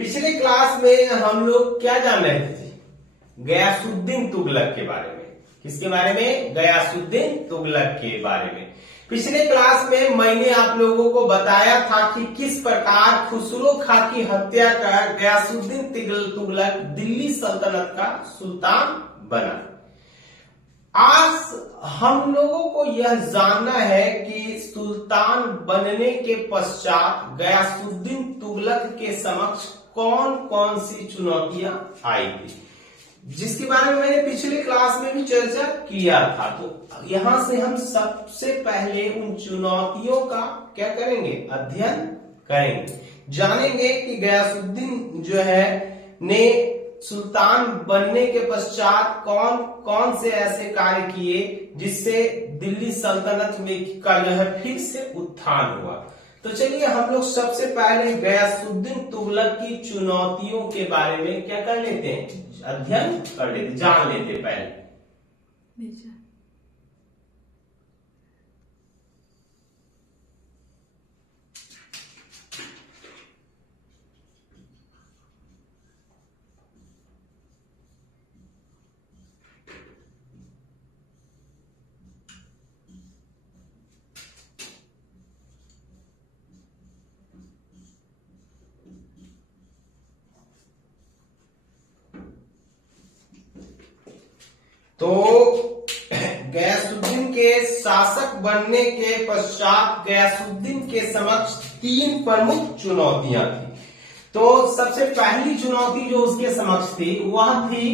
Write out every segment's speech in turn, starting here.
पिछले क्लास में हम लोग क्या जान रहे थे? गयासुद्दीन तुगलक के बारे में। किसके बारे में? गयासुद्दीन तुगलक के बारे में। पिछले क्लास में मैंने आप लोगों को बताया था कि किस प्रकार खुसरो खां की हत्या कर गयासुद्दीन तुगलक दिल्ली सल्तनत का सुल्तान बना। आज हम लोगों को यह जानना है कि सुल्तान बनने के पश्चात गयासुद्दीन तुगलक के समक्ष कौन कौन सी चुनौतियां आई थी, जिसके बारे में मैंने पिछले क्लास में भी चर्चा किया था। तो यहां से हम सबसे पहले उन चुनौतियों का क्या करेंगे? अध्ययन करेंगे, जानेंगे कि गयासुद्दीन जो है ने सुल्तान बनने के पश्चात कौन कौन से ऐसे कार्य किए जिससे दिल्ली सल्तनत में का जो है फिर से उत्थान हुआ। तो चलिए हम लोग सबसे पहले गयासुद्दीन तुगलक की चुनौतियों के बारे में क्या कर लेते हैं? अध्ययन कर लेते, जान लेते पहले। तो गयासुद्दीन के शासक बनने के पश्चात गयासुद्दीन के समक्ष तीन प्रमुख चुनौतियां थी। तो सबसे पहली चुनौती जो उसके समक्ष थी वह थी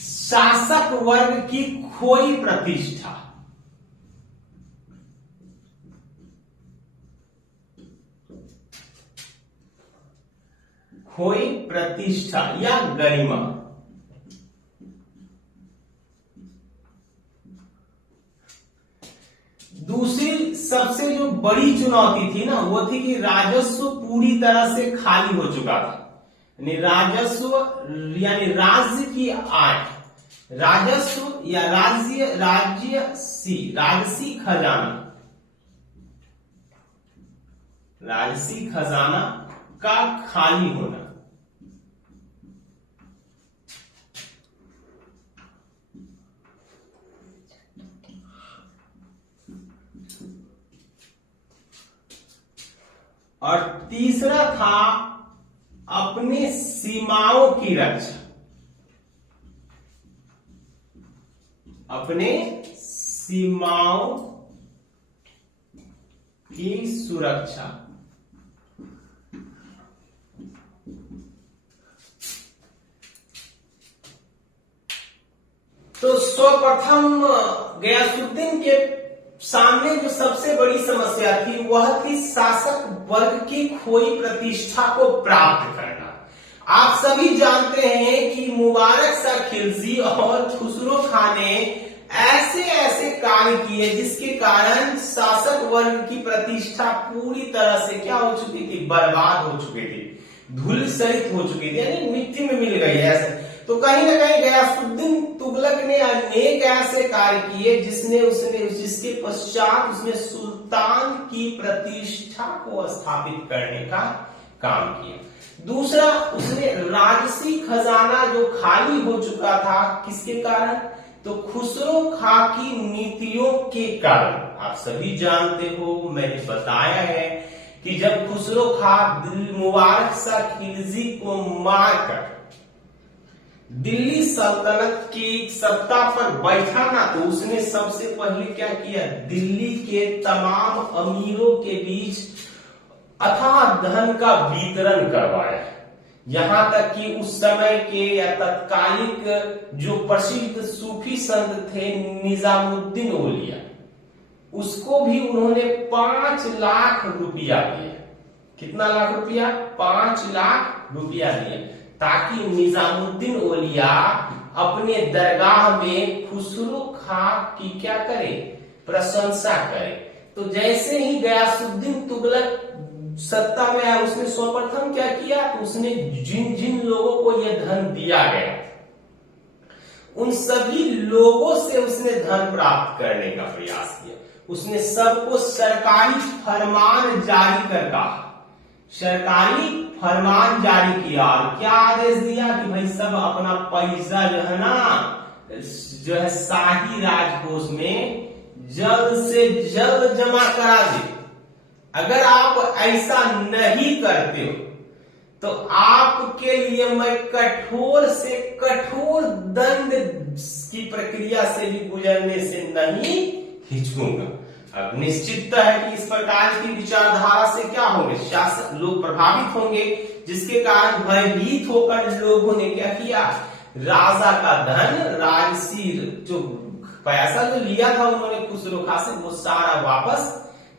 शासक वर्ग की खोई प्रतिष्ठा। खोई प्रतिष्ठा या गरिमा। दूसरी सबसे जो बड़ी चुनौती थी ना वो थी कि राजस्व पूरी तरह से खाली हो चुका था। यानी राजस्व यानी राज्य की आय, राजस्व या राजसी खजाना का खाली होना। और तीसरा था अपने सीमाओं की रक्षा, अपने सीमाओं की सुरक्षा। तो सर्वप्रथम गयासुद्दीन के सामने जो सबसे बड़ी समस्या थी वह थी शासक वर्ग की खोई प्रतिष्ठा को प्राप्त करना। आप सभी जानते हैं कि मुबारक शाह खिलजी और खुसरो खां ने ऐसे ऐसे कार्य किए जिसके कारण शासक वर्ग की प्रतिष्ठा पूरी तरह से क्या हो चुकी थी? बर्बाद हो चुकी थी, धूलिसरित हो चुकी थी, यानी मिट्टी में मिल गई ऐसे। तो कहीं ना कहीं गयासुद्दीन तुगलक ने अनेक ऐसे कार्य किए जिसके पश्चात उसने सुल्तान की प्रतिष्ठा को स्थापित करने का काम किया। दूसरा, उसने राजसी खजाना जो खाली हो चुका था, किसके कारण? तो खुसरो खां की नीतियों के कारण। आप सभी जानते हो, मैंने बताया है कि जब खुसरो खां मुबारक शाह खिलजी को मारकर दिल्ली सल्तनत की सत्ता पर बैठा ना, तो उसने सबसे पहले क्या किया? दिल्ली के तमाम अमीरों के बीच अथाह धन का वितरण करवाया। यहां तक कि उस समय के या तत्कालिक जो प्रसिद्ध सूफी संत थे निजामुद्दीन औलिया, उसको भी उन्होंने 5 लाख रुपया दिया। कितना लाख रुपया? 5 लाख रुपया दिया, ताकि निजामुद्दीन औलिया अपने दरगाह में खुसरो खां की क्या करे? प्रशंसा करे। तो जैसे ही गयासुद्दीन तुगलक सत्ता में आया, उसने सर्वप्रथम क्या किया? तो उसने जिन जिन लोगों को यह धन दिया गया उन सभी लोगों से उसने धन प्राप्त करने का प्रयास किया। उसने सबको सरकारी फरमान जारी कर कहा, सरकारी फरमान जारी किया और क्या आदेश दिया कि भाई सब अपना पैसा जो है ना, जो है शाही राजकोष में जल्द से जल्द जमा करा दे। अगर आप ऐसा नहीं करते हो तो आपके लिए मैं कठोर से कठोर दंड की प्रक्रिया से भी गुजरने से नहीं हिचकूंगा। अब निश्चित है कि इस प्रकार की विचारधारा से क्या होंगे, शासक लोग प्रभावित होंगे, जिसके कारण भयभीत होकर लोगों ने क्या किया, राजा का धन, राजसी जो पैसा जो लिया था उन्होंने खुसरो से वो सारा वापस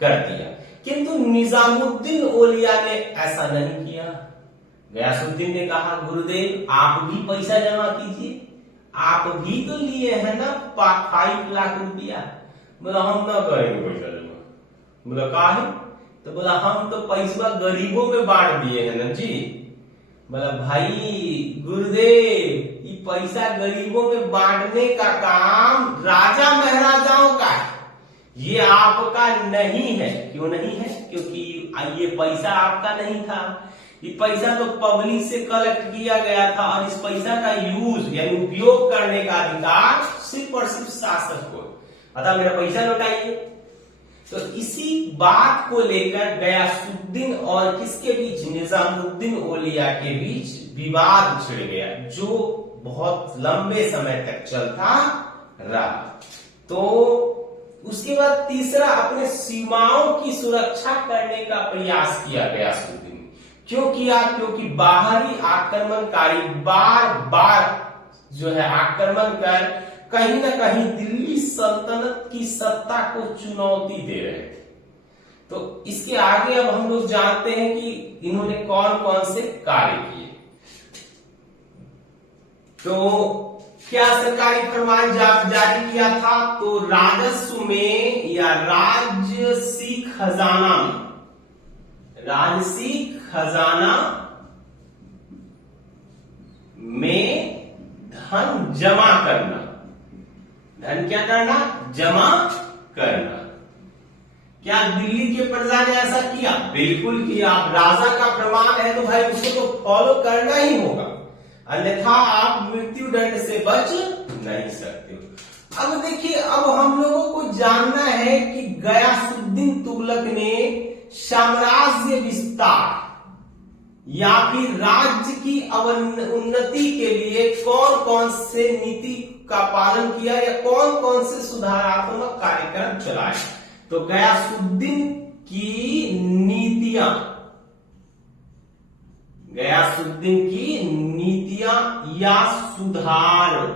कर दिया। किंतु निजामुद्दीन औलिया ने ऐसा नहीं किया। गयासुद्दीन ने कहा, गुरुदेव आप भी पैसा जमा कीजिए, आप भी तो लिए है ना 5 लाख रुपया। बोला हम ना करेंगे पैसा जमा। बोला काहे? तो बोला हम तो पैसा गरीबों में बांट दिए हैं ना जी। बोला भाई गुरुदेव ये पैसा गरीबों में बांटने का काम राजा महाराजाओं का है, ये आपका नहीं है। क्यों नहीं है? क्योंकि ये पैसा आपका नहीं था, ये पैसा तो पब्लिक से कलेक्ट किया गया था और इस पैसा का यूज यानी उपयोग करने का अधिकार सिर्फ और सिर्फ शासक को, अतः मेरा पैसा लौटाइए। तो इसी बात को लेकर गयासुद्दीन और किसके बीच, निजामुद्दीन औलिया के बीच विवाद छिड़ गया, जो बहुत लंबे समय तक चलता रहा। तो उसके बाद तीसरा, अपने सीमाओं की सुरक्षा करने का प्रयास किया गयासुद्दीन। क्यों किया? क्योंकि बाहरी आक्रमणकारी बार बार जो है आक्रमण कर कहीं ना कहीं दिल्ली सल्तनत की सत्ता को चुनौती दे रहे थे। तो इसके आगे अब हम लोग जानते हैं कि इन्होंने कौन कौन से कार्य किए। तो क्या सरकारी फरमान जारी किया था? तो राजस्व में या राजसी खजाना में, राजसी खजाना में धन जमा करना। धन क्या करना? जमा करना। क्या दिल्ली के प्रजा ने ऐसा किया? बिल्कुल किया। आप राजा का प्रमाण है तो भाई उसको तो फॉलो करना ही होगा, अन्यथा आप मृत्यु दंड से बच नहीं सकते हो। अब देखिए, अब हम लोगों को जानना है कि गयासुद्दीन तुगलक ने साम्राज्य विस्तार या फिर राज्य की उन्नति के लिए कौन कौन से नीति का पालन किया या कौन कौन से सुधारात्मक कार्यक्रम चलाए। तो गयासुद्दीन की नीतियां, गयासुद्दीन की नीतियां या सुधार,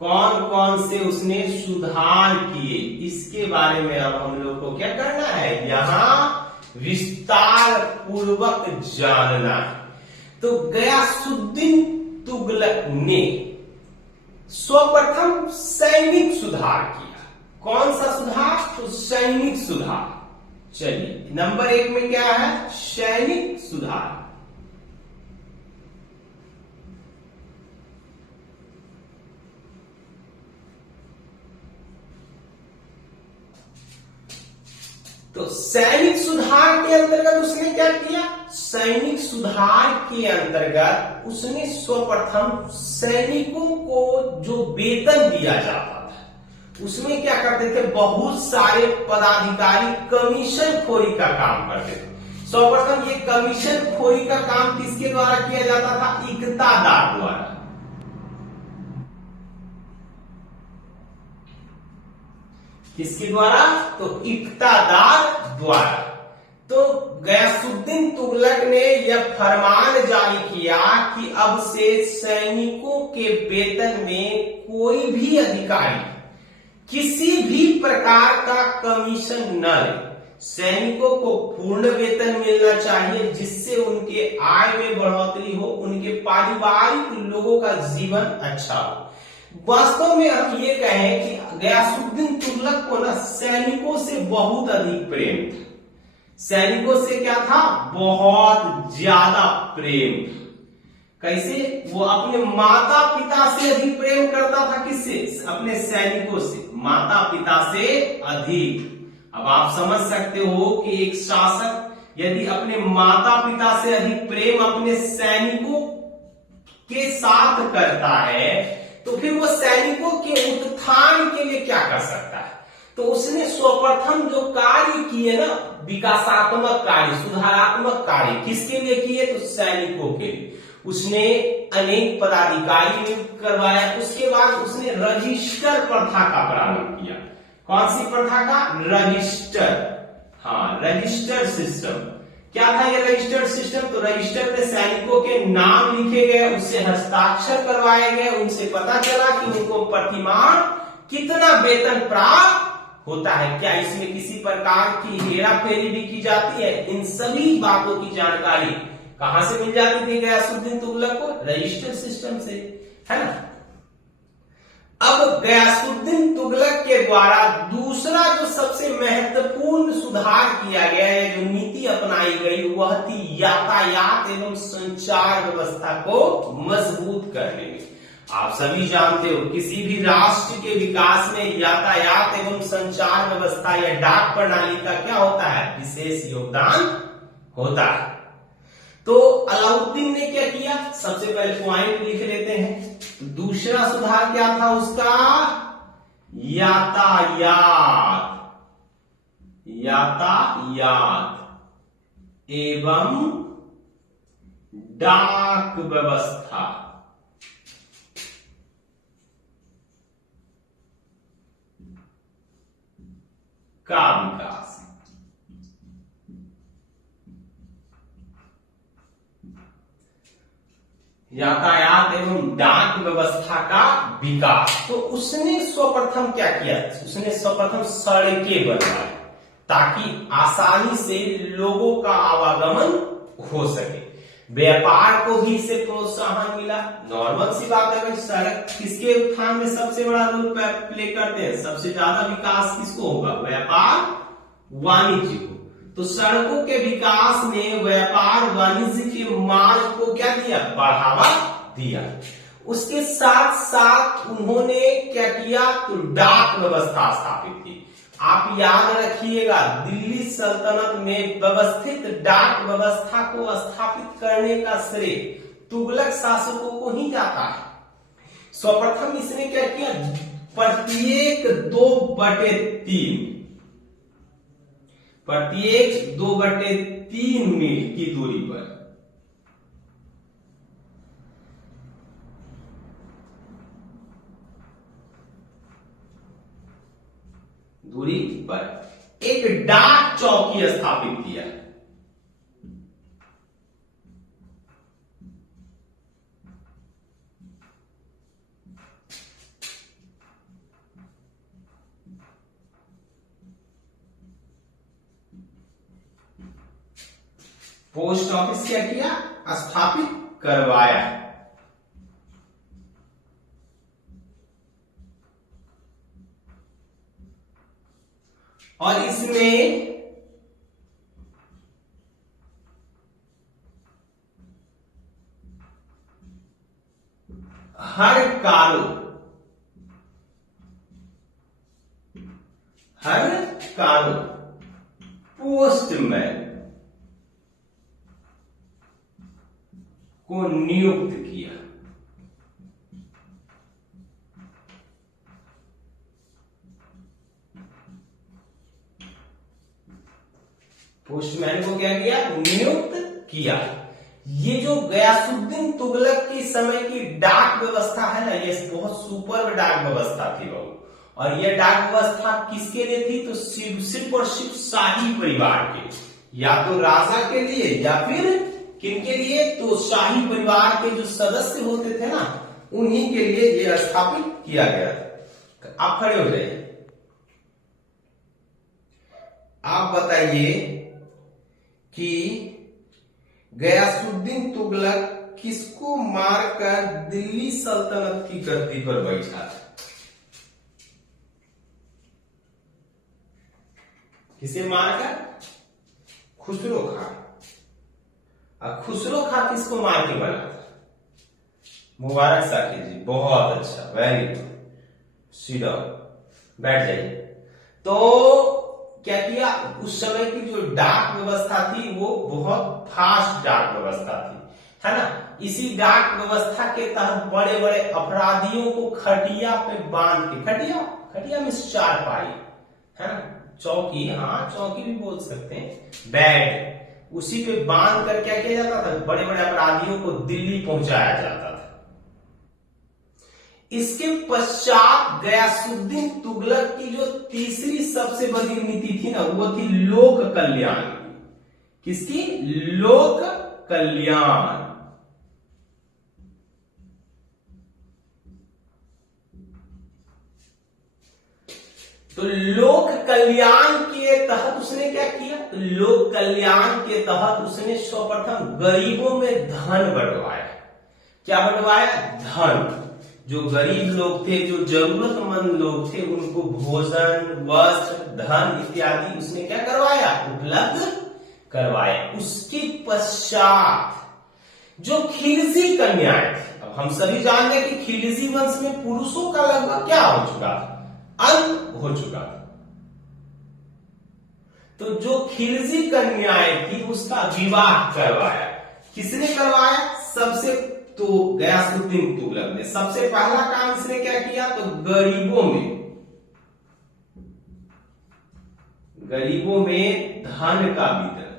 कौन कौन से उसने सुधार किए, इसके बारे में अब हम लोग को क्या करना है, यहां विस्तार पूर्वक जानना है। तो गयासुद्दीन तुगलक ने सर्वप्रथम सैनिक सुधार किया। कौन सा सुधार? तो सैनिक सुधार। चलिए, नंबर 1 में क्या है? सैनिक सुधार। तो सैनिक सुधार के अंतर्गत उसने क्या किया? सैनिक सुधार के अंतर्गत उसने सर्वप्रथम सैनिकों को जो वेतन दिया जाता था, उसमें क्या करते थे, बहुत सारे पदाधिकारी कमीशन खोरी का काम करते थे। सर्वप्रथम ये कमीशन खोरी का काम किसके द्वारा किया जाता था? इक्तादार द्वारा। किसके द्वारा? तो इक्तादार द्वारा। तो गयासुद्दीन तुगलक ने यह फरमान जारी किया कि अब से सैनिकों के वेतन में कोई भी अधिकारी किसी भी प्रकार का कमीशन न ले। सैनिकों को पूर्ण वेतन मिलना चाहिए, जिससे उनके आय में बढ़ोतरी हो, उनके पारिवारिक लोगों का जीवन अच्छा हो। वास्तव में हम ये कहें कि गयासुद्दीन तुगलक को ना सैनिकों से बहुत अधिक प्रेम था। सैनिकों से क्या था? बहुत ज्यादा प्रेम था। कैसे? वो अपने माता पिता से अधिक प्रेम करता था। किससे? अपने सैनिकों से, माता पिता से अधिक। अब आप समझ सकते हो कि एक शासक यदि अपने माता पिता से अधिक प्रेम अपने सैनिकों के साथ करता है तो फिर वो सैनिकों के उत्थान के लिए क्या कर सकता है? तो उसने सर्वप्रथम जो कार्य किए ना, विकासात्मक कार्य, सुधारात्मक कार्य, किसके लिए किए? तो सैनिकों के लिए। उसने अनेक पदाधिकारी नियुक्त करवाया। उसके बाद उसने रजिस्टर प्रथा का प्रारंभ किया। कौन सी प्रथा का? रजिस्टर। हाँ, रजिस्टर सिस्टम। क्या था ये रजिस्टर सिस्टम? तो रजिस्टर में सैनिकों के नाम लिखे गए, उससे हस्ताक्षर करवाए गए, उनसे पता चला कि उनको प्रतिमाह कितना वेतन प्राप्त होता है, क्या इसमें किसी प्रकार की हेराफेरी भी की जाती है। इन सभी बातों की जानकारी कहां से मिल जाती थी गयासुद्दीन तुगलक को? रजिस्टर सिस्टम से, है ना। अब गयासुद्दीन तुगलक के द्वारा दूसरा जो सबसे महत्वपूर्ण सुधार किया गया है, जो नीति अपनाई गई, वह थी यातायात एवं संचार व्यवस्था को मजबूत करने में। आप सभी जानते हो किसी भी राष्ट्र के विकास में यातायात एवं संचार व्यवस्था या डाक प्रणाली का क्या होता है? विशेष योगदान होता है। तो अलाउद्दीन ने क्या किया? सबसे पहले पॉइंट लिख लेते हैं। दूसरा सुधार क्या था उसका? यातायात, यातायात एवं डाक व्यवस्था का विकास। यातायात एवं डाक व्यवस्था का विकास। तो उसने सर्वप्रथम क्या किया? उसने सर्वप्रथम सड़कें बनवाई ताकि आसानी से लोगों का आवागमन हो सके। व्यापार को भी इससे प्रोत्साहन मिला। नॉर्मल सी बात है, सड़क किसके उत्थान में सबसे बड़ा रोल प्ले करते हैं? सबसे ज्यादा विकास किसको होगा? व्यापार वाणिज्य को। तो सड़कों के विकास ने व्यापार वाणिज्य के मार्ग को क्या दिया? बढ़ावा दिया। उसके साथ साथ उन्होंने क्या किया? तो डाक व्यवस्था स्थापित की। आप याद रखिएगा, दिल्ली सल्तनत में व्यवस्थित डाक व्यवस्था को स्थापित करने का श्रेय तुगलक शासकों को ही जाता है। सर्वप्रथम इसने क्या किया? प्रत्येक 2/3 मील की दूरी पर एक डाक चौकी स्थापित किया। पोस्ट ऑफिस क्या किया? स्थापित करवाया। और इसमें हर कारो पोस्टमैन को नियुक्त किया। पोस्टमैन को क्या किया? नियुक्त किया। ये जो गयासुद्दीन तुगलक की समय की डाक व्यवस्था है ना, ये बहुत सुपर डाक व्यवस्था थी बाबू। और यह डाक व्यवस्था किसके लिए थी? तो सिर्फ और सिर्फ शाही परिवार के, या तो राजा के लिए या फिर किनके लिए? तो शाही परिवार के जो सदस्य होते थे ना, उन्हीं के लिए यह स्थापित किया गया था। आप खड़े हो जाइए। आप बताइए कि गयासुद्दीन तुगलक किसको मारकर दिल्ली सल्तनत की गद्दी पर बैठा था? किसे मारकर? खुसरो खां। खुसरो खां किसको मार के बना था? मुबारक साकिब जी, बहुत अच्छा, वेरी गुड। सिट डाउन, बैठ जाइए। तो क्या किया, उस समय की जो डाक व्यवस्था थी वो बहुत फास्ट डाक व्यवस्था थी, है ना। इसी डाक व्यवस्था के तहत बड़े बड़े अपराधियों को खटिया पे बांध के, खटिया खटिया में चारपाई, है ना, चौकी, हाँ चौकी भी बोल सकते हैं, बेड, उसी पे बांध कर क्या किया जाता था, बड़े बड़े अपराधियों को दिल्ली पहुंचाया जाता था। इसके पश्चात गयासुद्दीन तुगलक की जो तीसरी सबसे बड़ी नीति थी ना, वो थी लोक कल्याण। किसकी? लोक कल्याण। तो लोक कल्याण के तहत उसने क्या किया, तो लोक कल्याण के तहत उसने सर्वप्रथम गरीबों में धन बंटवाया। क्या बंटवाया? धन। जो गरीब लोग थे, जो जरूरतमंद लोग थे, उनको भोजन, वस्त्र, धन इत्यादि उसने क्या करवाया, उपलब्ध करवाया। उसके पश्चात जो खिलजी कन्याएं थी, अब हम सभी जानते हैं कि खिलजी वंश में पुरुषों का लगभग क्या हो चुका था, अंत हो चुका था। तो जो खिलजी कन्याएं थी उसका विवाह करवाया। किसने करवाया? सबसे तो गयासुद्दीन तुगलक ने सबसे पहला काम इसने क्या किया, तो गरीबों में धन का वितरण।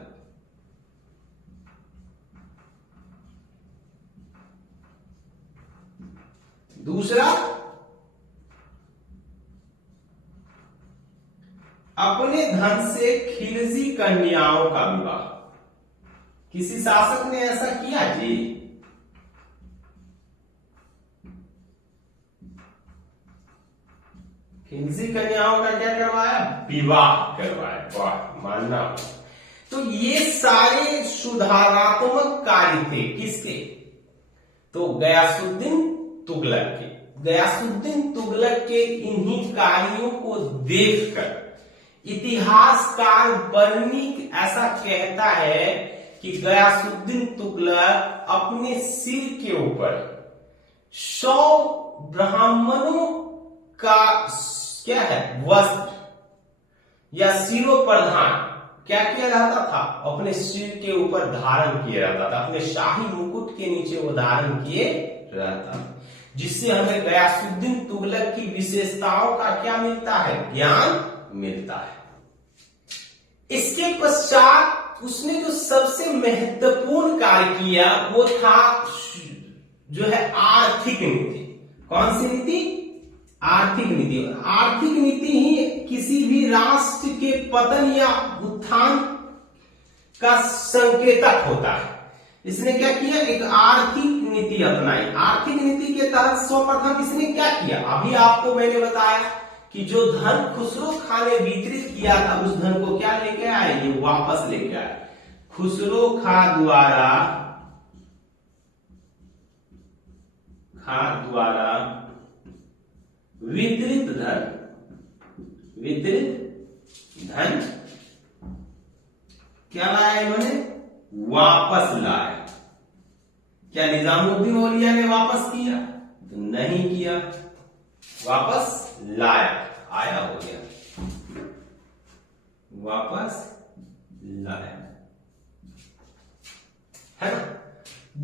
दूसरा, अपने धन से खिलजी कन्याओं का विवाह। किसी शासक ने ऐसा किया जी? खिलजी कन्याओं का क्या करवाया? विवाह करवाया। वाह, मानना। तो ये सारे सुधारात्मक कार्य थे किसके? तो गयासुद्दीन तुगलक के। गयासुद्दीन तुगलक के इन्हीं कार्यों को देखकर इतिहासकार बर्नी ऐसा कहता है कि गयासुद्दीन तुगलक अपने सिर के ऊपर 100 ब्राह्मणों का क्या है, वस्त्र या सिरोपरिधान क्या किया जाता था, अपने सिर के ऊपर धारण किया जाता था, अपने शाही मुकुट के नीचे वो धारण किए रहता था, जिससे हमें गयासुद्दीन तुगलक की विशेषताओं का क्या मिलता है, ज्ञान मिलता है। इसके पश्चात उसने जो सबसे महत्वपूर्ण कार्य किया वो था जो है आर्थिक नीति। कौन सी नीति? आर्थिक नीति। आर्थिक नीति ही किसी भी राष्ट्र के पतन या उत्थान का संकेतक होता है। इसने क्या किया, एक आर्थिक नीति अपनाई। आर्थिक नीति के तहत सर्वप्रथम इसने क्या किया, अभी आपको मैंने बताया कि जो धन खुसरो खां ने वितरित किया था, उस धन को क्या लेके आए, ये वापस लेके आए। खुसरो खां द्वारा वितरित धन क्या लाया इन्होंने, वापस लाया। क्या निजामुद्दीन औलिया ने वापस किया? तो नहीं किया, वापस लाया, आया हो गया, वापस लाया, है ना।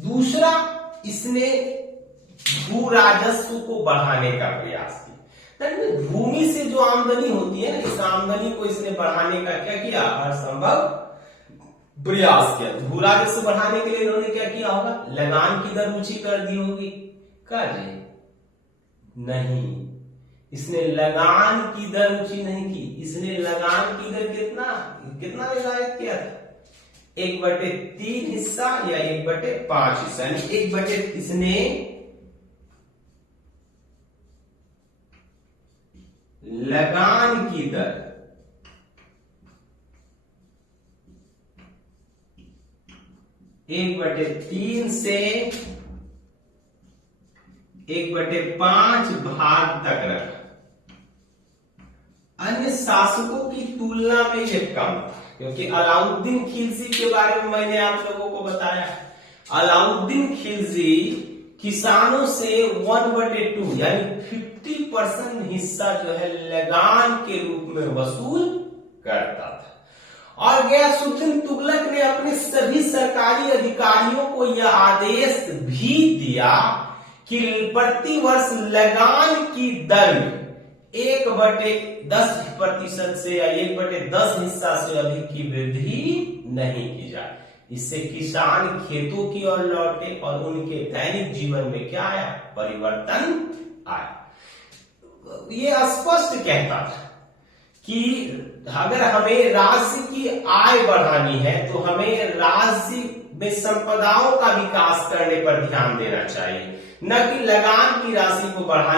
दूसरा, इसने भू राजस्व को बढ़ाने का प्रयास किया। भूमि से जो आमदनी होती है ना, इस आमदनी को इसने बढ़ाने का क्या किया, हर संभव प्रयास किया। भू राजस्व बढ़ाने के लिए इन्होंने क्या किया होगा, लगान की दर ऊंची कर दी होगी। कर नहीं, इसने लगान की दर ऊंची नहीं की, इसने लगान की दर कितना निर्धारित किया था, 1/3 हिस्सा या 1/5 हिस्सा, यानी 1/, इसने लगान की दर 1/3 से 1/5 भाग तक रखा। अन्य शासकों की तुलना में यह कम था, क्योंकि अलाउद्दीन खिलजी के बारे में मैंने आप लोगों को बताया। अलाउद्दीन खिलजी किसानों से 1/2 यानी 50% हिस्सा जो है लगान के रूप में वसूल करता था। और गयासुद्दीन तुगलक ने अपने सभी सरकारी अधिकारियों को यह आदेश भी दिया कि प्रति वर्ष लगान की दर में 1/10% से या 1/10 हिस्सा से अधिक की वृद्धि नहीं की जाए। इससे किसान खेतों की ओर लौटे और उनके दैनिक जीवन में क्या आया, परिवर्तन आया। ये स्पष्ट कहता था कि अगर हमें राज्य की आय बढ़ानी है तो हमें राज्य में संपदाओं का विकास करने पर ध्यान देना चाहिए, न कि लगान की राशि को बढ़ाने